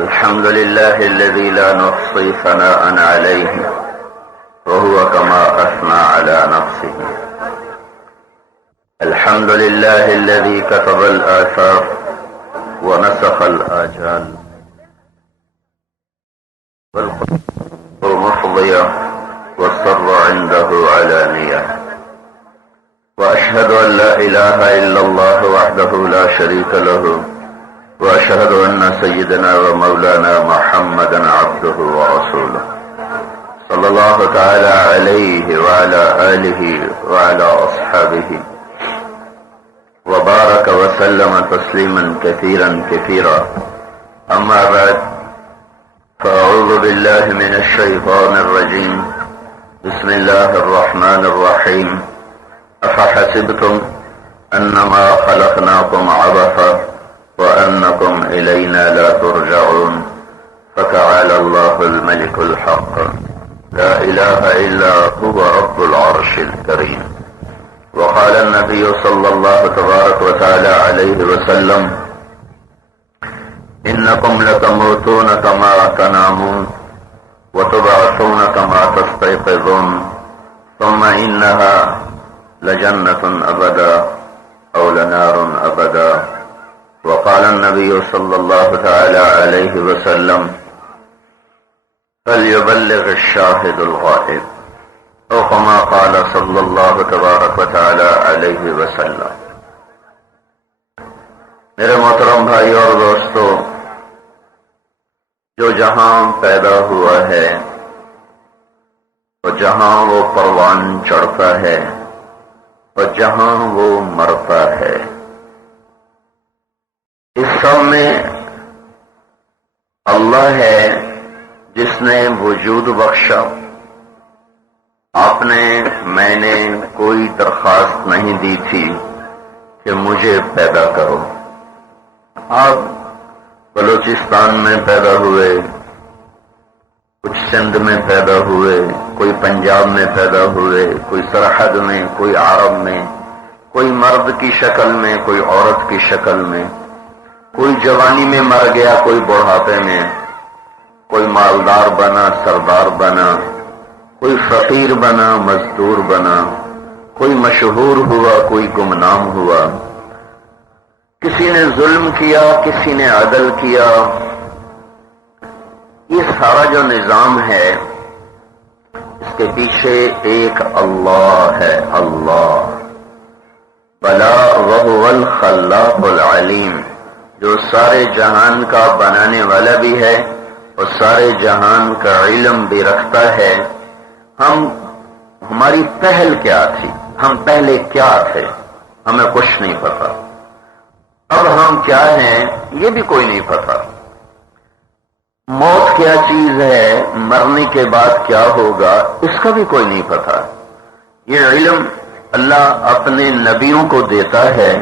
الحمد لله الذي لا نحصي ثناء عليه وهو كما أثنى على نفسه. الحمد لله الذي كتب الآثار ونسخ الآجال والقدر مفضية والسر عنده علانية. وأشهد أن لا إله إلا الله وحده لا شريك له، وأشهد أن سيدنا ومولانا محمدا عبده ورسوله صلى الله تعالى عليه وعلى آله وعلى أصحابه وبارك وسلم تسليما كثيرا كثيرا. أما بعد، فأعوذ بالله من الشيطان الرجيم. بسم الله الرحمن الرحيم. أفحسبتم أنما خلقناكم عبثا وأنكم إلينا لا ترجعون. فتعالى الله الملك الحق لا إله إلا هو رب العرش الكريم. وقال النبي صلى الله تبارك وتعالى عليه وسلم: إنكم لتموتون كما تنامون وتبعثون كما تستيقظون، ثم إنها لجنة أبدا أو لنار أبدا. وقال النبي صلى الله تعالى عليه وسلم: فليبلغ الشاهد الغائب، او كما قال صلی اللہ تبارک و تعالی علیہ وسلم. میرے محترم بھائی اور دوستو، جو جہاں پیدا ہوا ہے اور جہاں وہ پروان چڑھتا ہے اور جہاں وہ مرتا ہے، اس سب میں اللہ ہے جس نے وجود بخشا. آپ نے، میں نے کوئی درخواست نہیں دی تھی کہ مجھے پیدا کرو. آپ بلوچستان میں پیدا ہوئے، کچھ سندھ میں پیدا ہوئے، کوئی پنجاب میں پیدا ہوئے، کوئی سرحد میں، کوئی عرب میں، کوئی مرد کی شکل میں، کوئی عورت کی شکل میں، کوئی جوانی میں مر گیا، کوئی بڑھاپے میں، کوئی مالدار بنا، سردار بنا، کوئی فقیر بنا، مزدور بنا، کوئی مشہور ہوا، کوئی گمنام ہوا. کسی نے ظلم کیا، کسی نے عدل کیا. یہ سارا جو نظام ہے، اس کے پیچھے ایک اللہ ہے. اللہ بلا وهو الخلاق العلیم، جو سارے جہان کا بنانے والا بھی ہے اور سارے جہان کا علم بھی رکھتا ہے. ہماری پہل کیا تھی، ہم پہلے کیا تھے، ہمیں کچھ نہیں پتا. اب ہم کیا ہیں یہ بھی کوئی نہیں پتا. موت کیا چیز ہے، مرنے کے بعد کیا ہوگا، اس کا بھی کوئی نہیں پتا. یہ علم اللہ اپنے نبیوں کو دیتا ہے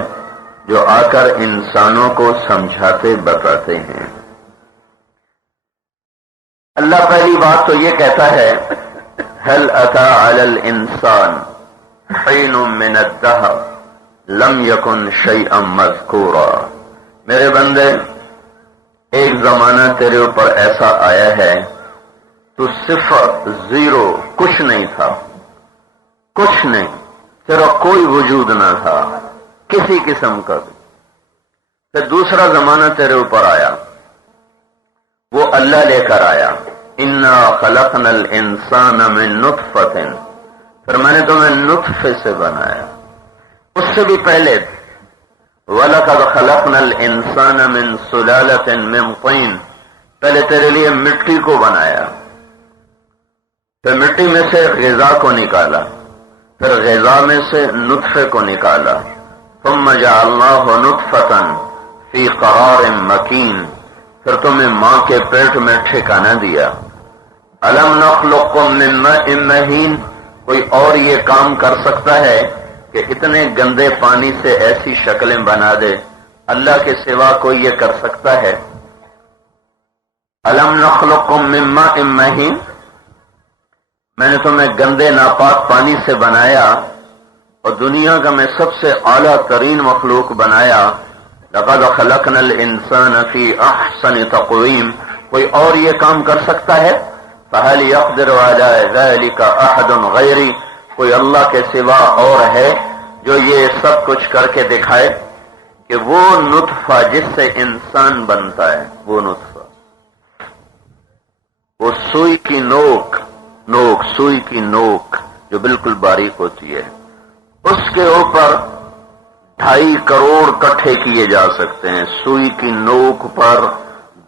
جو آ کر انسانوں کو سمجھاتے بتاتے ہیں. اللہ پہلی بات تو یہ کہتا ہے: هل أتى على الإنسان حين من الدهر لم يكن شيئا مذكورا. میرے بندے، ایک زمانہ تیرے اوپر ایسا آیا ہے تو صفر، زیرو، کچھ نہیں تھا، کچھ نہیں، تیرا کوئی وجود نہ تھا کسی قسم کا بھی. پھر دوسرا زمانہ تیرے اوپر آیا، وہ اللہ لے کر آیا. انا خلقنا الانسان من نطفۃ، پھر میں نے تمہیں نطفے سے بنایا. اس سے بھی پہلے وَلَقَدْ خَلَقْنَا الْإِنسَانَ مِنْ سُلَالَةٍ مِنْ طِينٍ، پہلے تیرے لیے مٹی کو بنایا، پھر مٹی میں سے غذا کو نکالا، پھر غذا میں سے نطفے کو نکالا. ثُمَّ جَعَلْنَاهُ نُطْفَةً فِي قَرَارٍ مَكِينٍ، پھر تمہیں ماں کے پیٹ میں ٹھکانہ دیا. أَلَمْ نَخْلُقكُّم مِّن مَّاءٍ مَّهِينٍ، کوئی اور یہ کام کر سکتا ہے کہ اتنے گندے پانی سے ایسی شکلیں بنا دے؟ اللہ کے سوا کوئی یہ کر سکتا ہے؟ أَلَمْ نَخْلُقكُّم مِّن مَّاءٍ مَّهِينٍ، میں نے تمہیں گندے ناپاک پانی سے بنایا اور دنیا کا میں سب سے اعلیٰ ترین مخلوق بنایا. لقد خلقنا الانسان فی احسن تقویم، کوئی اور یہ کام کر سکتا ہے؟ فَهَلْ يَقْدِرُ عَلَى ذَلِكَ أَحَدٌ غَيْرِي، کوئی اللہ کے سوا اور ہے جو یہ سب کچھ کر کے دکھائے کہ وہ نطفہ جس سے انسان بنتا ہے، وہ نطفہ، وہ سوئی کی نوک سوئی کی نوک جو بالکل باریک ہوتی ہے، اس کے اوپر 2.5 کروڑ کٹھے کیے جا سکتے ہیں. سوئی کی نوک پر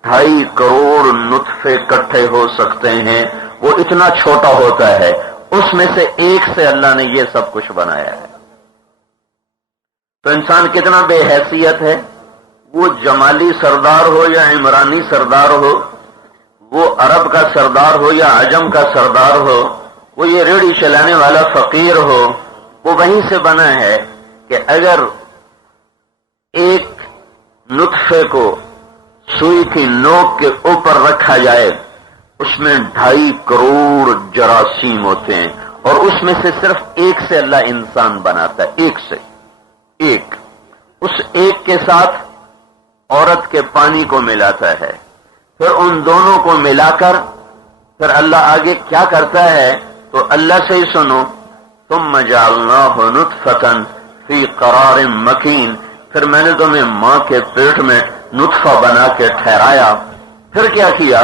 2.5 کروڑ نطفے کٹھے ہو سکتے ہیں. وہ اتنا چھوٹا ہوتا ہے، اس میں سے ایک سے اللہ نے یہ سب کچھ بنایا ہے. تو انسان کتنا بے حیثیت ہے، وہ جمالی سردار ہو یا عمرانی سردار ہو، وہ عرب کا سردار ہو یا عجم کا سردار ہو، وہ یہ ریڑھی چلانے والا فقیر ہو، وہ وہیں سے بنا ہے کہ اگر ایک نطفے کو سوئی کی نوک کے اوپر رکھا جائے، اس میں 2.5 کروڑ جراثیم ہوتے ہیں، اور اس میں سے صرف ایک سے اللہ انسان بناتا ہے. ایک سے ایک، اس ایک کے ساتھ عورت کے پانی کو ملاتا ہے، پھر ان دونوں کو ملا کر پھر اللہ آگے کیا کرتا ہے تو اللہ سے ہی سنو. ثم جعلناہ نطفۃ فی قرار مکین، پھر میں نے تمہیں ماں کے پیٹ میں نطفہ بنا کے ٹھہرایا. پھر کیا کیا؟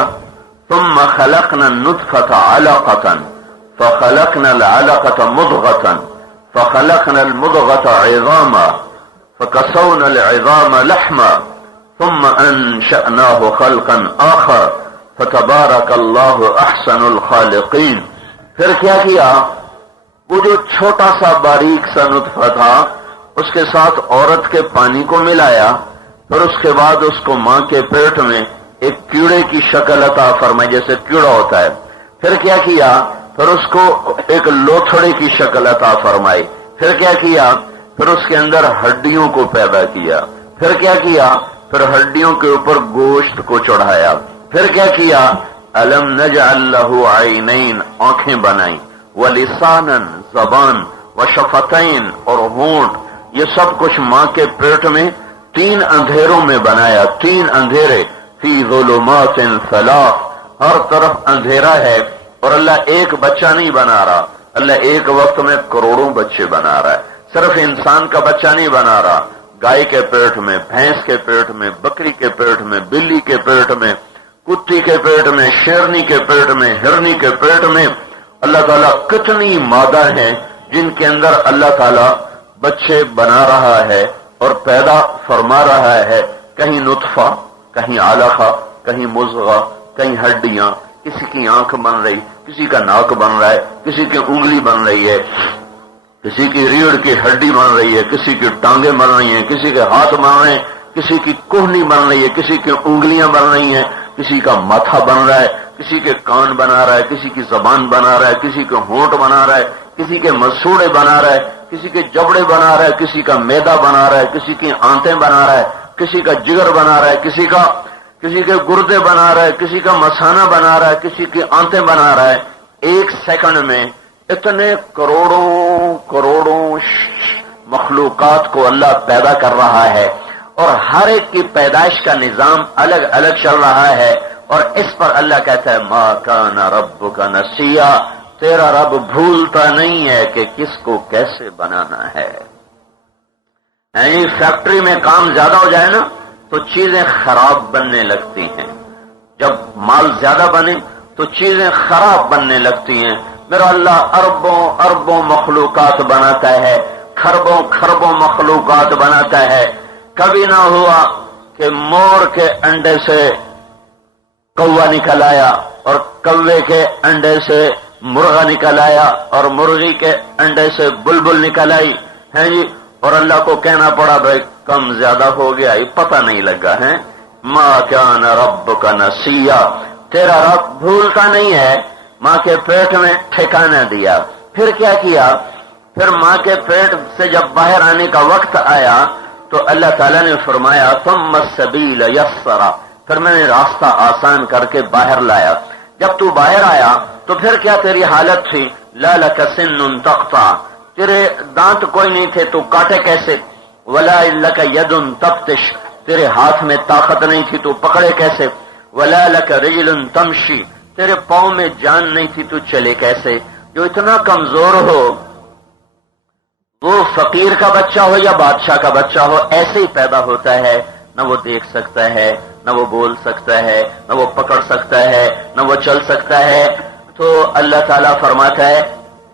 ثم خلقنا النطفۃ علقۃ فخلقنا العلقۃ مضغۃ فخلقنا المضغة عظاما فكسونا العظام لحما ثم انشأناه خلقا آخر فتبارك الله احسن الخالقین. پھر کیا کیا؟ وہ جو چھوٹا سا باریک سا نطفہ تھا اس کے ساتھ عورت کے پانی کو ملایا، پھر اس کے بعد اس کو ماں کے پیٹ میں ایک کیڑے کی شکل عطا فرمائی، جیسے کیڑا ہوتا ہے. پھر کیا کیا؟ پھر اس کو ایک لوتھڑے کی شکل عطا فرمائی. پھر کیا کیا؟ پھر اس کے اندر ہڈیوں کو پیدا کیا. پھر کیا کیا؟ پھر ہڈیوں کے اوپر گوشت کو چڑھایا. پھر کیا کیا؟ الم نجعل له عینین، آنکھیں بنائیں، ولسانا، زبان، وشفتین، اور ہونٹ. یہ سب کچھ ماں کے پیٹ میں 3 اندھیروں میں بنایا. 3 اندھیرے، فی ظلمات ثلاث، ہر طرف اندھیرا ہے. اور اللہ ایک بچہ نہیں بنا رہا، اللہ ایک وقت میں کروڑوں بچے بنا رہا ہے. صرف انسان کا بچہ نہیں بنا رہا، گائے کے پیٹ میں، بھینس کے پیٹ میں، بکری کے پیٹ میں، بلی کے پیٹ میں، کتی کے پیٹ میں، شیرنی کے پیٹ میں، ہرنی کے پیٹ میں. اللہ تعالیٰ کتنی مادہ ہیں جن کے اندر اللہ تعالیٰ بچے بنا رہا ہے اور پیدا فرما رہا ہے. کہیں نطفہ، کہیں علقہ، کہیں مضغہ، کہیں ہڈیاں. کسی کی آنکھ بن رہی، کسی کا ناک بن رہا ہے، کسی کی انگلی بن رہی ہے، کسی کی ریڑھ کی ہڈی بن رہی ہے، کسی کی ٹانگیں بن رہی ہیں، کسی کے ہاتھ بن رہے ہیں، کسی کی کوہنی بن رہی ہے، کسی کی انگلیاں بن رہی ہیں، کسی کا ماتھا بن رہا ہے، کسی کے کان بنا رہا ہے، کسی کی زبان بنا رہا ہے، کسی کے ہونٹ بنا رہا ہے، کسی کے مسوڑے بنا رہا ہے، کسی کے جبڑے بنا رہا ہے، کسی کا میدا بنا رہا ہے، کسی کی آنتیں بنا رہا ہے، کسی کا جگر بنا رہا ہے، کسی کے گردے بنا رہا ہے، کسی کا مثانہ بنا رہا ہے، کسی کی آنتیں بنا رہا ہے. ایک سیکنڈ میں اتنے کروڑوں مخلوقات کو اللہ پیدا کر رہا ہے، اور ہر ایک کی پیدائش کا نظام الگ الگ چل رہا ہے. اور اس پر اللہ کہتا ہے ما کان ربک نسیا، تیرا رب بھولتا نہیں ہے کہ کس کو کیسے بنانا ہے. یعنی فیکٹری میں کام زیادہ ہو جائے نا تو چیزیں خراب بننے لگتی ہیں، جب مال زیادہ بنے تو چیزیں خراب بننے لگتی ہیں. میرا اللہ اربوں مخلوقات بناتا ہے، خربوں مخلوقات بناتا ہے. کبھی نہ ہوا کہ مور کے انڈے سے کوا نکل آیا، اور کوے کے انڈے سے مرغا نکل آیا، اور مرغی کے انڈے سے بلبل نکل آئی ہے جی. اور اللہ کو کہنا پڑا بھائی کم زیادہ ہو گیا، یہ پتہ نہیں لگا ہے. ما کان ربک نسیا، تیرا رب بھولتا نہیں ہے. ماں کے پیٹ میں ٹھکانہ دیا. پھر کیا کیا؟ پھر ماں کے پیٹ سے جب باہر آنے کا وقت آیا تو اللہ تعالیٰ نے فرمایا ثم السبیل یسرا، پھر میں نے راستہ آسان کر کے باہر لایا. جب تو باہر آیا تو پھر کیا تیری حالت تھی؟ لا لک سن تقطع، تیرے دانت کوئی نہیں تھے تو کاٹے کیسے؟ ولا لک ید تبطش، تیرے ہاتھ میں طاقت نہیں تھی تو پکڑے کیسے؟ ولا لک رجل تمشی، تیرے پاؤں میں جان نہیں تھی تو چلے کیسے؟ جو اتنا کمزور ہو، وہ فقیر کا بچہ ہو یا بادشاہ کا بچہ ہو، ایسے ہی پیدا ہوتا ہے، نہ وہ دیکھ سکتا ہے، نہ وہ بول سکتا ہے، نہ وہ پکڑ سکتا ہے، نہ وہ چل سکتا ہے۔ تو اللہ تعالیٰ فرماتا ہے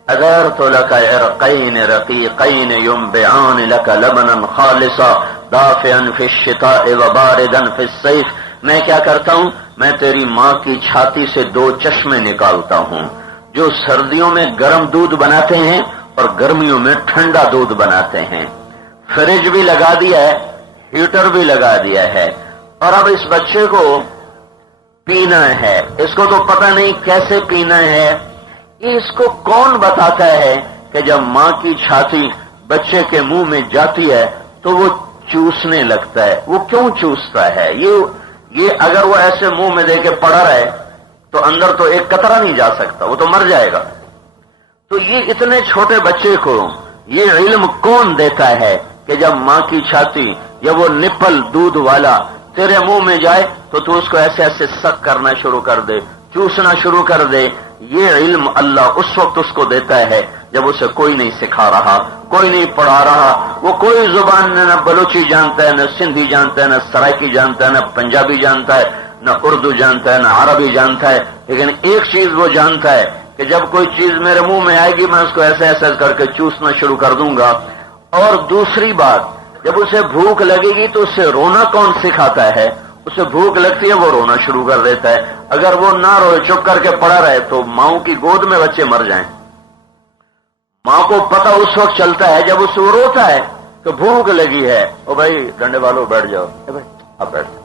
اَذَرْتُ لَكَ عِرْقَيْنِ رَقِيقَيْنِ يُنْبِعَانِ لَكَ لَبَنًا خَالِصًا دَافِعًا فِي الشِّتَاءِ وَبَارِدًا فِي الصَّيْفِ، میں کیا کرتا ہوں، میں تیری ماں کی چھاتی سے 2 چشمے نکالتا ہوں جو سردیوں میں گرم دودھ بناتے ہیں اور گرمیوں میں ٹھنڈا دودھ بناتے ہیں۔ فریج بھی لگا دیا ہے، ہیٹر بھی لگا دیا ہے، اور اب اس بچے کو پینا ہے، اس کو تو پتہ نہیں کیسے پینا ہے۔ اس کو کون بتاتا ہے کہ جب ماں کی چھاتی بچے کے منہ میں جاتی ہے تو وہ چوسنے لگتا ہے؟ وہ کیوں چوستا ہے؟ یہ اگر وہ ایسے منہ میں دے کے پڑا رہے تو اندر تو ایک قطرہ نہیں جا سکتا، وہ تو مر جائے گا۔ تو یہ اتنے چھوٹے بچے کو یہ علم کون دیتا ہے کہ جب ماں کی چھاتی یا وہ نپل دودھ والا تیرے منہ میں جائے تو تو اس کو ایسے ایسے سک کرنا شروع کر دے، چوسنا شروع کر دے؟ یہ علم اللہ اس وقت اس کو دیتا ہے جب اسے کوئی نہیں سکھا رہا، کوئی نہیں پڑھا رہا، وہ کوئی زبان نہ بلوچی جانتا ہے، نہ سندھی جانتا ہے، نہ سرائکی جانتا ہے، نہ پنجابی جانتا ہے، نہ اردو جانتا ہے، نہ عربی جانتا ہے، لیکن ایک چیز وہ جانتا ہے کہ جب کوئی چیز میرے منہ میں آئے گی میں اس کو ایسے ایسے کر کے چوسنا شروع کر دوں گا۔ اور دوسری بات، جب اسے بھوک لگے گی تو اسے رونا کون سکھاتا ہے؟ اسے بھوک لگتی ہے وہ رونا شروع کر دیتا ہے۔ اگر وہ نہ روئے، چپ کر کے پڑا رہے تو ماؤں کی گود میں بچے مر جائیں۔ ماں کو پتہ اس وقت چلتا ہے جب اسے وہ روتا ہے کہ بھوک لگی ہے، او بھائی ڈنڈے والوں بیٹھ جاؤ، اے بھائی آپ بیٹھ جاؤ،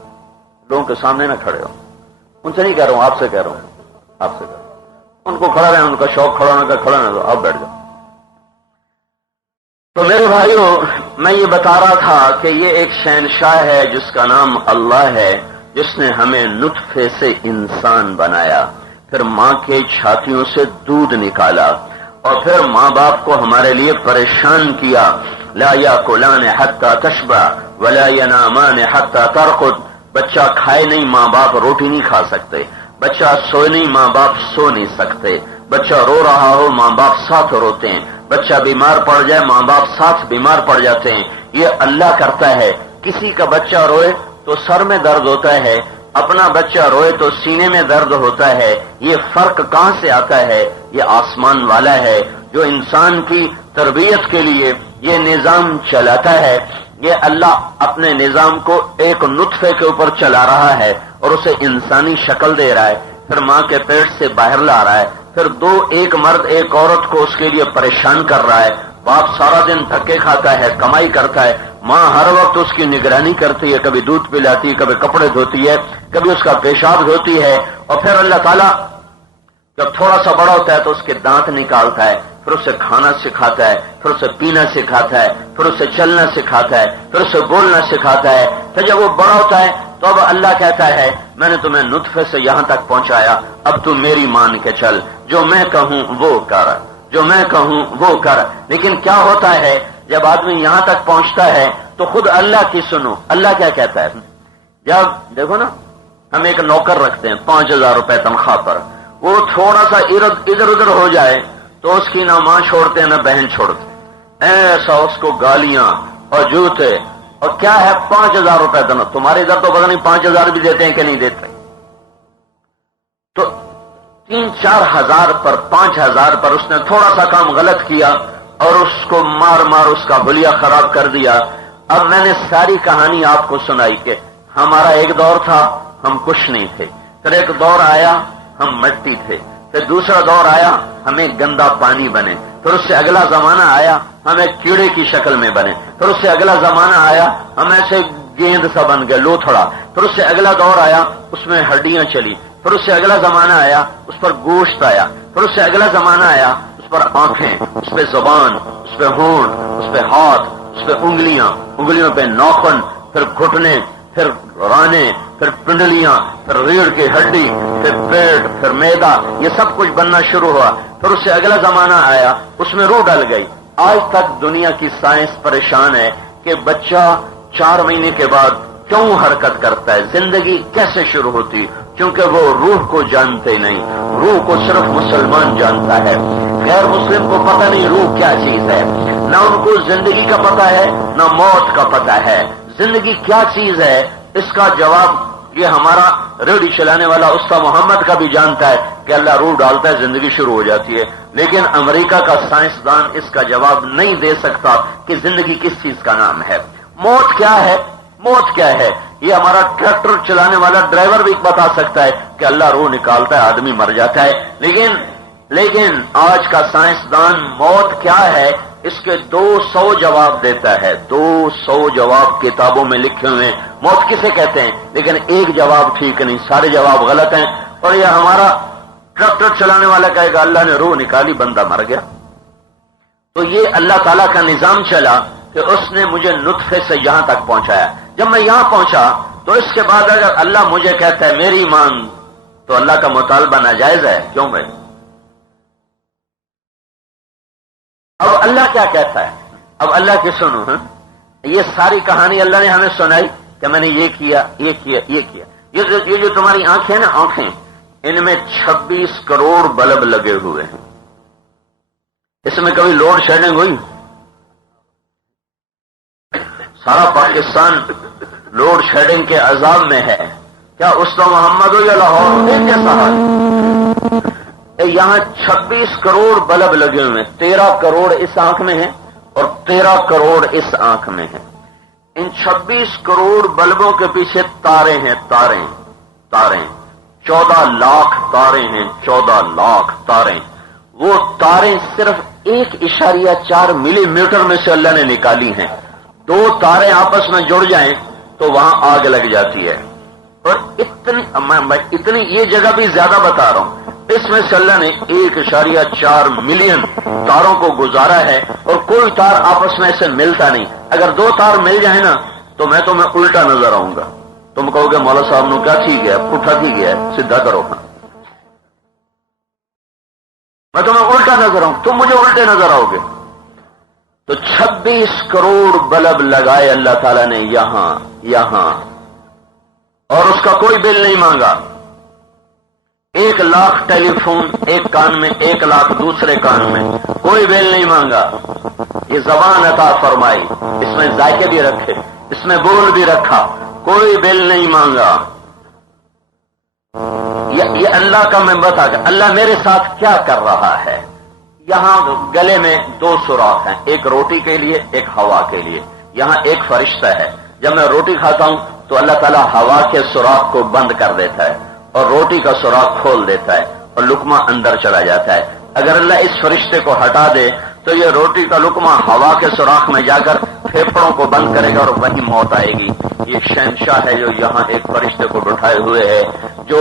لوگوں کے سامنے نہ کھڑے ہو، ان سے نہیں کہہ رہا ہوں، آپ سے کہہ رہا ہوں، آپ سے کہہ رہا ہوں۔ ان کو کھڑا رہے، ان کا شوق کھڑا ہونے کا، کھڑا رہے تو آپ بیٹھ جاؤ۔ تو میرے بھائیوں، میں یہ بتا رہا تھا کہ یہ ایک شہنشاہ ہے جس کا نام اللہ ہے، جس نے ہمیں نطفے سے انسان بنایا، پھر ماں کے چھاتیوں سے دودھ نکالا، اور پھر ماں باپ کو ہمارے لیے پریشان کیا۔ لا یاکلان حتی تشبع ولا ینامان حتی ترقد، بچہ کھائے نہیں ماں باپ روٹی نہیں کھا سکتے، بچہ سوئے نہیں ماں باپ سو نہیں سکتے، بچہ رو رہا ہو ماں باپ ساتھ روتے ہیں، بچہ بیمار پڑ جائے ماں باپ ساتھ بیمار پڑ جاتے ہیں۔ یہ اللہ کرتا ہے۔ کسی کا بچہ روئے تو سر میں درد ہوتا ہے، اپنا بچہ روئے تو سینے میں درد ہوتا ہے۔ یہ فرق کہاں سے آتا ہے؟ یہ آسمان والا ہے جو انسان کی تربیت کے لیے یہ نظام چلاتا ہے۔ یہ اللہ اپنے نظام کو ایک نطفے کے اوپر چلا رہا ہے اور اسے انسانی شکل دے رہا ہے، پھر ماں کے پیٹ سے باہر لا رہا ہے، پھر ایک مرد ایک عورت کو اس کے لیے پریشان کر رہا ہے۔ باپ سارا دن دھکے کھاتا ہے، کمائی کرتا ہے، ماں ہر وقت اس کی نگرانی کرتی ہے، کبھی دودھ پلاتی ہے، کبھی کپڑے دھوتی ہے، کبھی اس کا پیشاب دھوتی ہے، اور پھر اللہ تعالیٰ جب تھوڑا سا بڑا ہوتا ہے تو اس کے دانت نکالتا ہے، پھر اسے کھانا سکھاتا ہے، پھر اسے پینا سکھاتا ہے، پھر اسے چلنا سکھاتا ہے، پھر اسے بولنا سکھاتا ہے۔ پھر جب وہ بڑا ہوتا ہے تو اب اللہ کہتا ہے میں نے تمہیں نطفے سے یہاں تک پہنچایا، اب تم میری مان کے چل، جو میں کہوں وہ کر، جو میں کہوں وہ کر۔ لیکن کیا ہوتا ہے جب آدمی یہاں تک پہنچتا ہے تو خود اللہ کی سنو، اللہ کیا کہتا ہے؟ جب دیکھو نا، ہم ایک نوکر رکھتے ہیں 5000 روپے تنخواہ پر، وہ تھوڑا سا ادھر ادھر ہو جائے تو اس کی نہ ماں چھوڑتے ہیں نہ بہن چھوڑتے، ایسا اس کو گالیاں اور جوتے، اور کیا ہے 5000 روپے دنوں، تمہارے ادھر تو پتہ نہیں 5000 بھی دیتے ہیں کہ نہیں دیتے، تو 3-4 ہزار پر 5000 پر اس نے تھوڑا سا کام غلط کیا اور اس کو مار مار اس کا حلیہ خراب کر دیا۔ اب میں نے ساری کہانی آپ کو سنائی کہ ہمارا ایک دور تھا ہم کچھ نہیں تھے، پھر ایک دور آیا ہم مٹی تھے، پھر دوسرا دور آیا ہمیں گندا پانی بنے، پھر اس سے اگلا زمانہ آیا ہم ایک کیڑے کی شکل میں بنے، پھر اس سے اگلا زمانہ آیا ہم ایسے گیند سا بن گئے لوتھڑا، پھر اس سے اگلا دور آیا اس میں ہڈیاں چلی، پھر اس سے اگلا زمانہ آیا اس پر گوشت آیا، پھر اس سے اگلا زمانہ آیا اس پر آنکھیں، اس پہ زبان، اس پہ ہونٹ، اس پہ ہاتھ، اس پہ انگلیوں پہ ناخن، پھر گھٹنے، پھر رانے، پھر پنڈلیاں، پھر ریڑھ کی ہڈی، پھر پیٹ، پھر میدا، یہ سب کچھ بننا شروع ہوا۔ پھر اس سے اگلا زمانہ آیا اس میں روح ڈل گئی۔ آج تک دنیا کی سائنس پریشان ہے کہ بچہ 4 مہینے کے بعد کیوں حرکت کرتا ہے، زندگی کیسے شروع ہوتی، کیونکہ وہ روح کو جانتے نہیں، روح کو صرف مسلمان جانتا ہے، غیر مسلم کو پتہ نہیں روح کیا چیز ہے، نہ ان کو زندگی کا پتہ ہے نہ موت کا پتہ ہے۔ زندگی کیا چیز ہے اس کا جواب یہ ہمارا ریڈیو چلانے والا استاد محمد کا بھی جانتا ہے کہ اللہ روح ڈالتا ہے زندگی شروع ہو جاتی ہے، لیکن امریکہ کا سائنسدان اس کا جواب نہیں دے سکتا کہ زندگی کس چیز کا نام ہے، موت کیا ہے، موت کیا ہے۔ یہ ہمارا ٹریکٹر چلانے والا ڈرائیور بھی بتا سکتا ہے کہ اللہ روح نکالتا ہے آدمی مر جاتا ہے، لیکن آج کا سائنسدان موت کیا ہے اس کے 200 جواب دیتا ہے، 200 جواب کتابوں میں لکھے ہوئے ہیں موت کسے کہتے ہیں، لیکن ایک جواب ٹھیک نہیں، سارے جواب غلط ہیں۔ اور یہ ہمارا ٹریکٹر چلانے والا کہے گا اللہ نے روح نکالی بندہ مر گیا۔ تو یہ اللہ تعالیٰ کا نظام چلا کہ اس نے مجھے نطفے سے یہاں تک پہنچایا۔ جب میں یہاں پہنچا تو اس کے بعد اگر اللہ مجھے کہتا ہے میری مان، تو اللہ کا مطالبہ ناجائز ہے، کیوں بھائی؟ اب اللہ کیا کہتا ہے، اب اللہ کی سنو، یہ ساری کہانی اللہ نے ہمیں سنائی کہ میں نے یہ کیا یہ کیا یہ کیا۔ یہ جو تمہاری آنکھیں ہیں نا، آنکھیں ان میں 26 کروڑ بلب لگے ہوئے ہیں، اس میں کبھی لوڈ شیڈنگ ہوئی؟ سارا پاکستان لوڈ شیڈنگ کے عذاب میں ہے، کیا استاد محمد ہو یا لاہور ایک جیسا حال؟ یہاں 26 کروڑ بلب لگے ہوئے ہیں، 13 کروڑ اس آنکھ میں ہیں اور 13 کروڑ اس آنکھ میں ہیں۔ ان 26 کروڑ بلبوں کے پیچھے تارے ہیں، تارے 14 لاکھ تارے ہیں، 14 لاکھ تارے۔ وہ تاریں صرف 1.4 ملی میٹر میں سے اللہ نے نکالی ہیں۔ 2 تاریں آپس میں جڑ جائیں تو وہاں آگ لگ جاتی ہے۔ اور اتنی یہ جگہ بھی زیادہ بتا رہا ہوں، اس میں سے اللہ نے 1.4 ملین تاروں کو گزارا ہے، اور کوئی تار آپس میں سے ملتا نہیں۔ اگر 2 تار مل جائیں نا تو میں تمہیں الٹا نظر آؤں گا، تم کہو گے مولا صاحب نے کیا ٹھیک ہے، پٹھا ٹھیک ہے، سیدھا کرو، میں تمہیں الٹا نظر آؤں، تم مجھے الٹے نظر آؤ گے۔ تو 26 کروڑ بلب لگائے اللہ تعالیٰ نے یہاں، اور اس کا کوئی بل نہیں مانگا۔ 1 لاکھ ٹیلی فون ایک کان میں، 1 لاکھ دوسرے کان میں، کوئی بل نہیں مانگا۔ یہ زبان عطا فرمائی، اس میں ذائقے بھی رکھے، اس میں بول بھی رکھا، کوئی بل نہیں مانگا۔ یہ اللہ کا میں بتا کہ اللہ میرے ساتھ کیا کر رہا ہے۔ یہاں گلے میں 2 سوراخ ہیں، ایک روٹی کے لیے ایک ہوا کے لیے۔ یہاں ایک فرشتہ ہے، جب میں روٹی کھاتا ہوں تو اللہ تعالیٰ ہوا کے سوراخ کو بند کر دیتا ہے اور روٹی کا سوراخ کھول دیتا ہے اور لقمہ اندر چلا جاتا ہے۔ اگر اللہ اس فرشتے کو ہٹا دے تو یہ روٹی کا لقمہ ہوا کے سوراخ میں جا کر پھیپھڑوں کو بند کرے گا اور وہی موت آئے گی۔ یہ شہنشاہ ہے جو یہاں ایک فرشتے کو بٹھائے ہوئے ہے، جو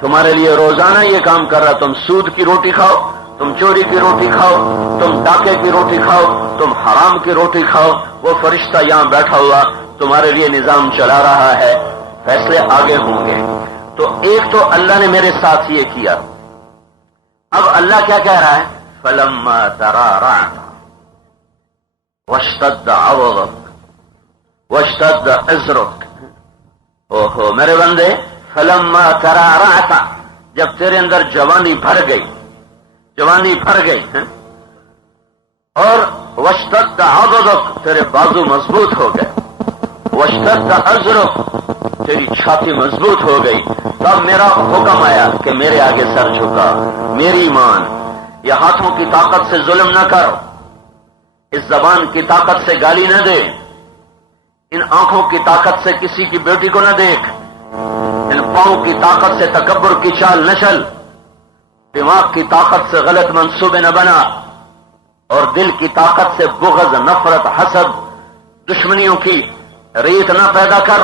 تمہارے لیے روزانہ یہ کام کر رہا۔ تم سود کی روٹی کھاؤ، تم چوری کی روٹی کھاؤ، تم ڈاکے کی روٹی کھاؤ، تم حرام کی روٹی کھاؤ، وہ فرشتہ یہاں بیٹھا ہوا تمہارے لیے نظام چلا رہا ہے، فیصلے آگے ہوں گے۔ تو ایک تو اللہ نے میرے ساتھ یہ کیا۔ اب اللہ کیا کہہ رہا ہے؟ فَلَمَّا تَرَارَعْنَا وَاشْتَدَّ عَوْضُكَ وَاشْتَدَّ عِذْرُكَ۔ اوہو میرے بندے، فَلَمَّا تَرَارَعْتَ، جب تیرے اندر جوانی بھر گئی اور وَاشْتَدَّ عَضُدُكَ، تیرے بازو مضبوط ہو گئے، وَاشْتَدَّ عِذْرُكَ، تیری چھاتی مضبوط ہو گئی، تب میرا حکم آیا کہ میرے آگے سر جھکا، میری مان۔ یہ ہاتھوں کی طاقت سے ظلم نہ کر، اس زبان کی طاقت سے گالی نہ دے، ان آنکھوں کی طاقت سے کسی کی بیٹی کو نہ دیکھ، ان پاؤں کی طاقت سے تکبر کی چال نہ چل، دماغ کی طاقت سے غلط منصوبے نہ بنا، اور دل کی طاقت سے بغض، نفرت، حسد، دشمنیوں کی ریت نہ پیدا کر۔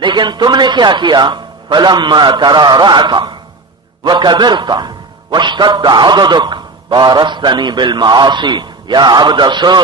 لیکن تم نے کیا کیا؟ فَلَمَّا تَرَارَعْتَ وَكَبِرْتَ وَاشْتَدَّ عَضُدُكَ بَارَزْتَنِي بِالْمَعَاصِي یا عبد سو،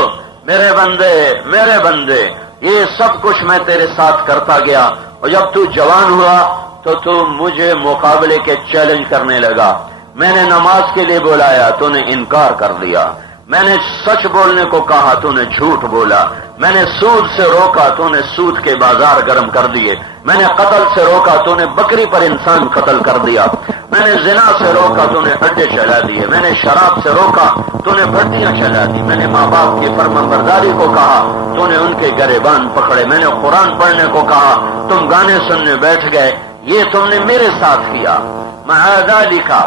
میرے بندے یہ سب کچھ میں تیرے ساتھ کرتا گیا، اور جب تو جوان ہوا تو تو مجھے مقابلے کے چیلنج کرنے لگا۔ میں نے نماز کے لیے بلایا، تو نے انکار کر دیا۔ میں نے سچ بولنے کو کہا تو نے جھوٹ بولا، میں نے سود سے روکا تو نے سود کے بازار گرم کر دیے، میں نے قتل سے روکا تو نے بکری پر انسان قتل کر دیا، میں نے زنا سے روکا تو نے اڈے چلا دیے، میں نے شراب سے روکا تو نے بھٹیاں چلا دی، میں نے ماں باپ کی فرمانبرداری کو کہا تو نے ان کے گریبان پکڑے، میں نے قرآن پڑھنے کو کہا تم گانے سننے بیٹھ گئے، یہ تم نے میرے ساتھ کیا۔ معاذ لکھا،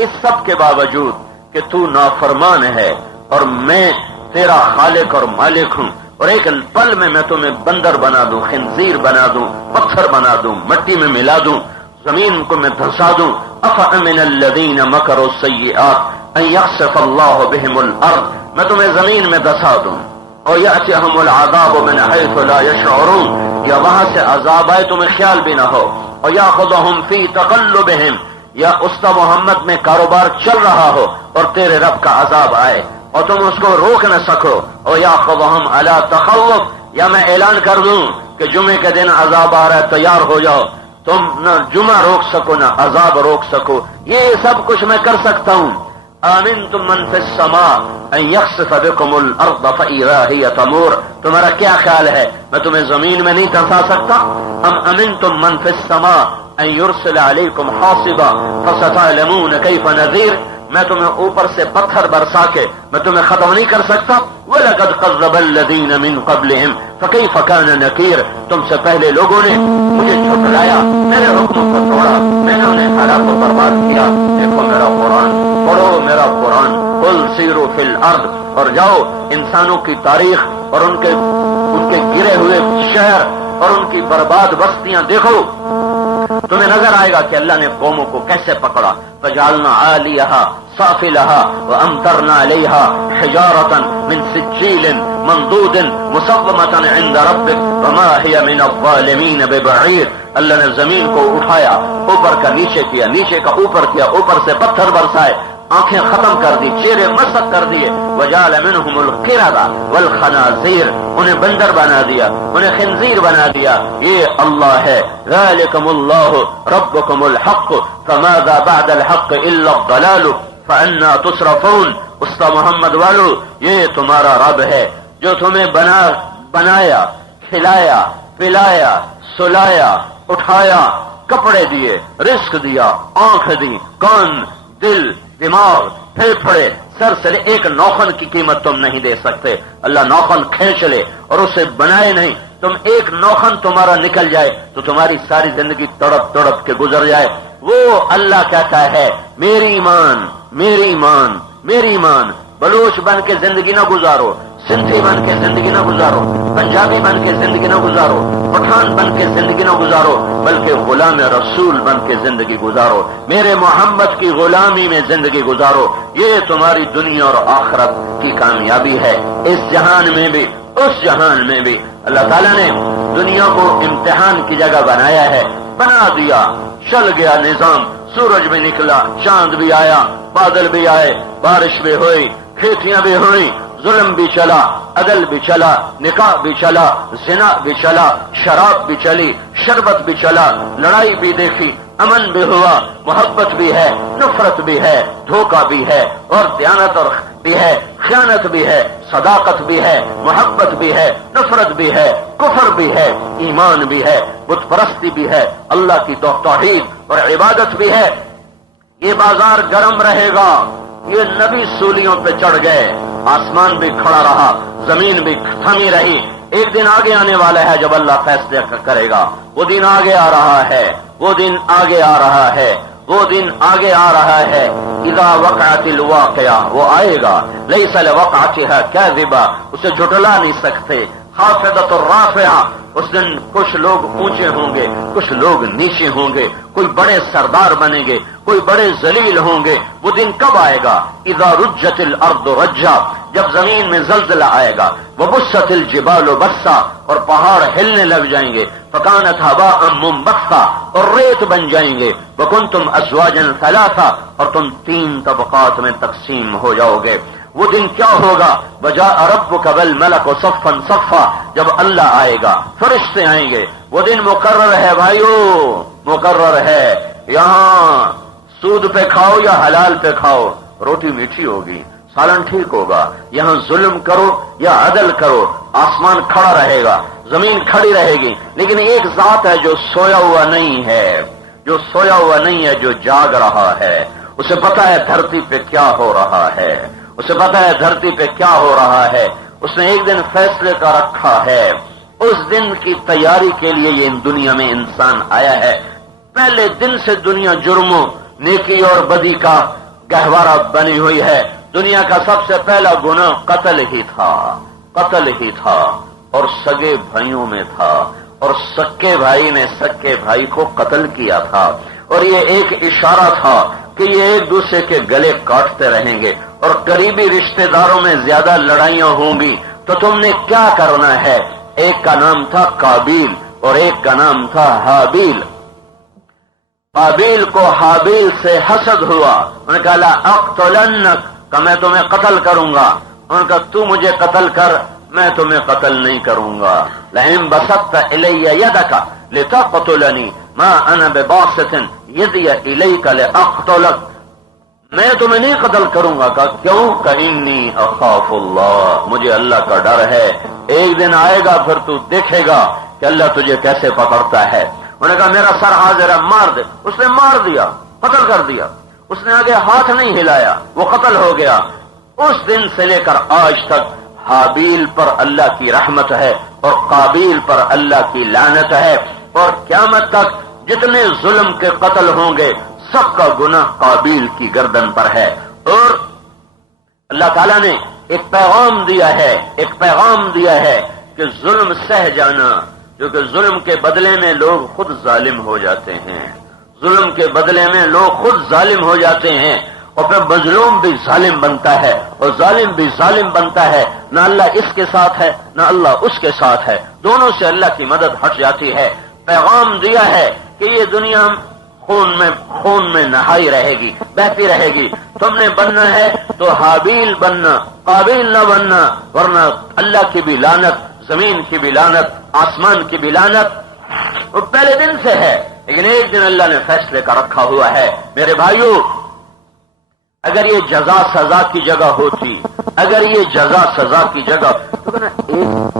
اس سب کے باوجود کہ تو نافرمان ہے اور میں تیرا خالق اور مالک ہوں، اور ایک پل میں تمہیں بندر بنا دوں، خنزیر بنا دوں، پتھر بنا دوں، مٹی میں ملا دوں، زمین کو میں دھسا دوں۔ افامن الذین مکروا السیئات ان یخسف اللہ بہم الارض، میں تمہیں زمین میں دھسا دوں، اور یأتیہم العذاب من حیث لا یشعرون، یا وہاں سے عذاب آئے تمہیں خیال بھی نہ ہو، اور یاخذہم فی تقلبہم، یا استا محمد میں کاروبار چل رہا ہو اور تیرے رب کا عذاب آئے اور تم اس کو روک نہ سکو، اور یاخذہم علی تخوف، یا میں اعلان کر دوں کہ جمعے کے دن عذاب آ رہا ہے تیار ہو جاؤ، تم نہ جمعہ روک سکو نہ عذاب روک سکو، یہ سب کچھ میں کر سکتا ہوں۔ آمنتم من فی السماء ان یخسف بکم الارض فاذا ہی تمور، تمہارا کیا خیال ہے میں تمہیں زمین میں نہیں دھسا سکتا؟ ام امنتم من فی السماء ان یرسل علیکم حاصبا فستعلمون کیف نذیر، میں تمہیں اوپر سے پتھر برسا کے میں تمہیں ختم نہیں کر سکتا؟ وَلَقَدْ قَذَّبَ الَّذِينَ مِن قَبْلِهِمْ فَكَيْفَ كَانَ نَكِيرٌ، تم سے پہلے لوگوں نے مجھے جھٹلایا، میرے حکموں کو توڑا، میں نے انہیں ہلاک و برباد کیا۔ دیکھو میرا قرآن، پڑھو میرا قرآن، قُلْ سِیرُوا فِی الْأَرْضِ، اور جاؤ انسانوں کی تاریخ اور ان کے گرے ہوئے شہر اور ان کی برباد بستیاں دیکھو، تمہیں نظر آئے گا کہ اللہ نے قوموں کو کیسے پکڑا۔ فجعلنا عالیہا سافلہا وامطرنا علیہا حجارۃ من سجیل منضود مسومۃ عند ربک وما ہی من الظالمین ببعید، اللہ نے زمین کو اٹھایا، اوپر کا نیچے کیا، نیچے کا اوپر کیا، اوپر سے پتھر برسائے، آنکھیں ختم کر دی، چہرے مسخ کر دیے، وجعل منہم القردہ والخنازیر، انہیں بندر بنا دیا، انہیں خنزیر بنا دیا۔ یہ اللہ ہے، ذالکم اللہ ربکم الحق فماذا بعد الحق الا الضلال فانا تصرفون۔ استا محمد والو، یہ تمہارا رب ہے جو تمہیں بنایا، کھلایا، پلایا، سلایا، اٹھایا، کپڑے دیے، رزق دیا، آنکھ دی، کان، دل، دماغ، پھیپھڑے، سر سے ایک نوخن کی قیمت تم نہیں دے سکتے۔ اللہ نوخن کھینچ لے اور اسے بنائے نہیں، تم ایک نوخن تمہارا نکل جائے تو تمہاری ساری زندگی تڑپ تڑپ کے گزر جائے۔ وہ اللہ کہتا ہے میری ایمان، میری ایمان، میری ایمان، بلوچ بن کے زندگی نہ گزارو، سندھی بن کے زندگی نہ گزارو، پنجابی بن کے زندگی نہ گزارو، پٹھان بن کے زندگی نہ گزارو، بلکہ غلام رسول بن کے زندگی گزارو، میرے محمد کی غلامی میں زندگی گزارو۔ یہ تمہاری دنیا اور آخرت کی کامیابی ہے، اس جہان میں بھی اس جہان میں بھی۔ اللہ تعالیٰ نے دنیا کو امتحان کی جگہ بنایا ہے، بنا دیا، چل گیا نظام، سورج بھی نکلا، چاند بھی آیا، بادل بھی آئے، بارش بھی ہوئی، کھیتیاں بھی ہوئی، ظلم بھی چلا، عدل بھی چلا، نکاح بھی چلا، زنا بھی چلا، شراب بھی چلی، شربت بھی چلا، لڑائی بھی دیکھی، امن بھی ہوا، محبت بھی ہے، نفرت بھی ہے، دھوکہ بھی ہے، اور دیانت اور بھی ہے، خیانت بھی ہے، صداقت بھی ہے، محبت بھی ہے، نفرت بھی ہے، کفر بھی ہے، ایمان بھی ہے، بت پرستی بھی ہے، اللہ کی توحید اور عبادت بھی ہے۔ یہ بازار گرم رہے گا، یہ نبی سولیوں پہ چڑھ گئے، آسمان بھی کھڑا رہا، زمین بھی تھمی رہی۔ ایک دن آگے آنے والا ہے جب اللہ فیصلے کرے گا، وہ دن آگے آ رہا ہے، وہ دن آگے آ رہا ہے، وہ دن آگے آ رہا ہے۔ اذا وقعت الواقعہ، وہ آئے گا، لیس لوقعتها کاذبہ، اسے جھٹلا نہیں سکتے۔ خافضۃ الرافعہ، اس دن کچھ لوگ اونچے ہوں گے، کچھ لوگ نیچے ہوں گے، کوئی بڑے سردار بنیں گے، کوئی بڑے ذلیل ہوں گے۔ وہ دن کب آئے گا؟ اذا رجت الارض رجا، جب زمین میں زلزلہ آئے گا، وبست الجبال بسا، اور پہاڑ ہلنے لگ جائیں گے، فکانت هباء منبثا، اور ریت بن جائیں گے، وکنتم ازواجا ثلاثا، اور تم 3 طبقات میں تقسیم ہو جاؤ گے۔ وہ دن کیا ہوگا؟ وجاء ربک والملک صفا صفا، جب اللہ آئے گا، فرشتے آئیں گے۔ وہ دن مقرر ہے بھائیو، مقرر ہے۔ یہاں سود پہ کھاؤ یا حلال پہ کھاؤ، روٹی میٹھی ہوگی، سالن ٹھیک ہوگا. یہاں ظلم کرو یا عدل کرو، آسمان کھڑا رہے گا، زمین کھڑی رہے گی، لیکن ایک ذات ہے جو سویا ہوا نہیں ہے، جو سویا ہوا نہیں ہے، جو جاگ رہا ہے. اسے پتا ہے دھرتی پہ کیا ہو رہا ہے، اسے پتا ہے دھرتی پہ کیا ہو رہا ہے. اس نے ایک دن فیصلے کا رکھا ہے، اس دن کی تیاری کے لیے یہ دنیا میں انسان آیا ہے. پہلے دن سے دنیا جرموں، نیکی اور بدی کا گہوارہ بنی ہوئی ہے. دنیا کا سب سے پہلا گناہ قتل ہی تھا، قتل ہی تھا، اور سگے بھائیوں میں تھا، اور سکے بھائی نے سکے بھائی کو قتل کیا تھا. اور یہ ایک اشارہ تھا کہ یہ ایک دوسرے کے گلے کاٹتے رہیں گے، اور قریبی رشتہ داروں میں زیادہ لڑائیاں ہوں گی. تو تم نے کیا کرنا ہے؟ ایک کا نام تھا قابیل اور ایک کا نام تھا حابیل. قابیل کو حابیل سے حسد ہوا، انہوں نے کہا لا اقتلنک، کہ میں تمہیں قتل کروں گا. انہوں نے کہا تو مجھے قتل کر، میں تمہیں قتل نہیں کروں گا. لئن بسطت الی یدک لتقتلنی ما انا بباسط یدی الیک لاقتلک، میں تمہیں نہیں قتل کروں گا. کہا کیوں؟ کہ انی اخاف اللہ، مجھے اللہ کا ڈر ہے. ایک دن آئے گا پھر تو دیکھے گا کہ اللہ تجھے کیسے پکڑتا ہے. انہوں نے کہا میرا سر حاضر ہے، مار دے. اس نے مار دیا، قتل کر دیا. اس نے آگے ہاتھ نہیں ہلایا، وہ قتل ہو گیا. اس دن سے لے کر آج تک حابیل پر اللہ کی رحمت ہے اور قابیل پر اللہ کی لعنت ہے. اور قیامت تک جتنے ظلم کے قتل ہوں گے سب کا گناہ قابیل کی گردن پر ہے. اور اللہ تعالیٰ نے ایک پیغام دیا ہے، ایک پیغام دیا ہے کہ ظلم سہ جانا، جو کہ ظلم کے بدلے میں لوگ خود ظالم ہو جاتے ہیں. ظلم کے بدلے میں لوگ خود ظالم ہو جاتے ہیں، اور پھر مظلوم بھی ظالم بنتا ہے اور ظالم بھی ظالم بنتا ہے. نہ اللہ اس کے ساتھ ہے نہ اللہ اس کے ساتھ ہے، دونوں سے اللہ کی مدد ہٹ جاتی ہے. پیغام دیا ہے کہ یہ دنیا خون میں نہائی رہے گی، بہتی رہے گی. تم نے بننا ہے تو حابیل بننا، قابیل نہ بننا، ورنہ اللہ کی بھی لعنت، زمین کی بھی لعنت، آسمان کی بھی لعنت. وہ پہلے دن سے ہے، لیکن ایک دن اللہ نے فیصلے کا رکھا ہوا ہے. میرے بھائیو، اگر یہ جزا سزا کی جگہ ہوتی، اگر یہ جزا سزا کی جگہ تو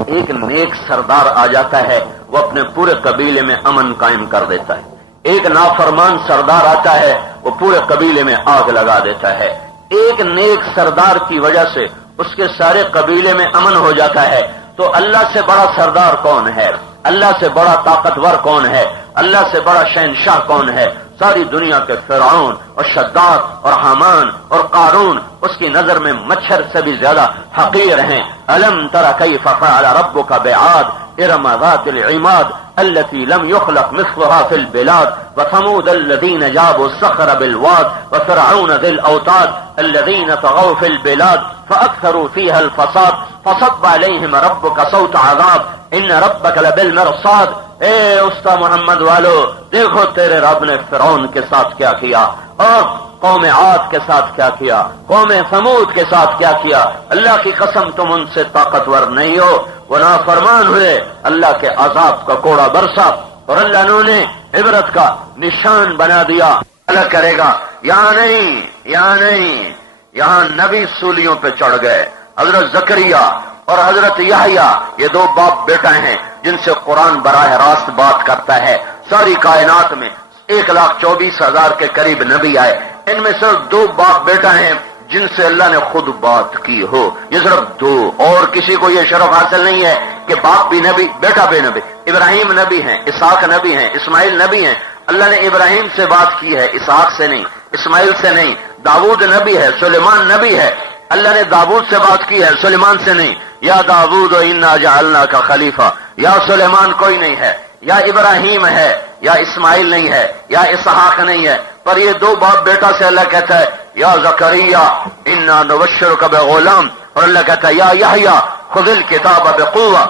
ایک نیک سردار آ جاتا ہے، وہ اپنے پورے قبیلے میں امن قائم کر دیتا ہے. ایک نافرمان سردار آتا ہے، وہ پورے قبیلے میں آگ لگا دیتا ہے. ایک نیک سردار کی وجہ سے اس کے سارے قبیلے میں امن ہو جاتا ہے. تو اللہ سے بڑا سردار کون ہے؟ اللہ سے بڑا طاقتور کون ہے؟ اللہ سے بڑا شہنشاہ کون ہے؟ ساری دنیا کے فرعون اور شداد اور حامان اور قارون اس کی نظر میں مچھر سے بھی زیادہ حقیر ہیں. الم تر کیف فعل ربک بعاد ارم ذات العماد التي لم يخلق مثلها في البلاد وثمود الذين جابوا الصخر بالواد وفرعون ذي الاوتاد الذين طغوا في البلاد فاكثروا فيها الفساد فصب عليهم ربك صوت عذاب ان ربك لبالمرصاد. اے استا محمد والو، دیکھو تیرے رب نے فرعون کے ساتھ کیا کیا، اور قوم عاد کے ساتھ کیا کیا، قوم ثمود کے ساتھ کیا کیا. اللہ کی قسم تم ان سے طاقتور نہیں ہو. وہ نافرمان ہوئے، اللہ کے عذاب کا کوڑا برسا، اور اللہ نے عبرت کا نشان بنا دیا. اللہ کرے گا یہاں نہیں، یہاں نہیں، یہاں نبی سولیوں پہ چڑھ گئے. حضرت زکریا اور حضرت یحییٰ یہ دو باپ بیٹا ہیں جن سے قرآن براہ راست بات کرتا ہے. ساری کائنات میں 1,24,000 کے قریب نبی آئے، ان میں صرف دو باپ بیٹا ہیں جن سے اللہ نے خود بات کی ہو. یہ صرف دو، اور کسی کو یہ شرف حاصل نہیں ہے کہ باپ بھی نبی بیٹا بھی نبی. ابراہیم نبی ہیں، اسحاق نبی ہیں، اسماعیل نبی ہیں. اللہ نے ابراہیم سے بات کی ہے، اسحاق سے نہیں، اسماعیل سے نہیں. داؤد نبی ہے، سلیمان نبی ہے، اللہ نے داؤد سے بات کی ہے، سلیمان سے نہیں. یا داؤد انا جعلناک خلیفہ، یا سلیمان کوئی نہیں ہے، یا ابراہیم ہے، یا اسماعیل نہیں ہے، یا اسحاق نہیں ہے. پر یہ دو باپ بیٹا سے اللہ کہتا ہے یا زکریا انا نبشرک بغلام، اور اللہ کہتا ہے یا یحییٰ خذ الکتاب بقوہ.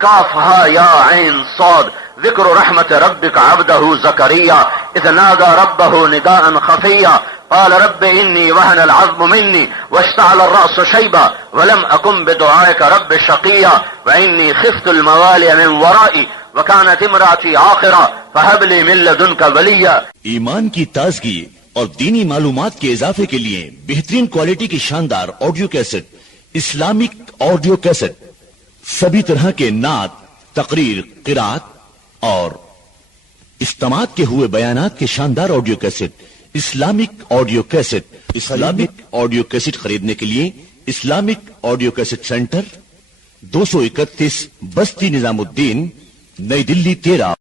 کافہا یا عین صاد ذکر رحمت ربک عبدہ زکریا اذ نادى ربه نداء خفیا قال رب انی وهن العظم منی واشتعل الرأس شیبا ولم اکن بدعائک رب شقیا وانی خفت الموالي من ورائي وكانت امرأتي عاقرة فهب لي من لدنك وليا. ایمان کی تازگی اور دینی معلومات کے اضافے کے لیے بہترین کوالٹی کی شاندار audio cassette, Islamic audio cassette, سبھی طرح کے نعت، تقریر، قرات اور استماعت کے ہوئے بیانات کے شاندار audio cassette, Islamic audio cassette. Islamic audio cassette خریدنے کے لیے اسلامک آڈیو کیسٹ سینٹر، 231 بستی نظام الدین، نئی دلی 13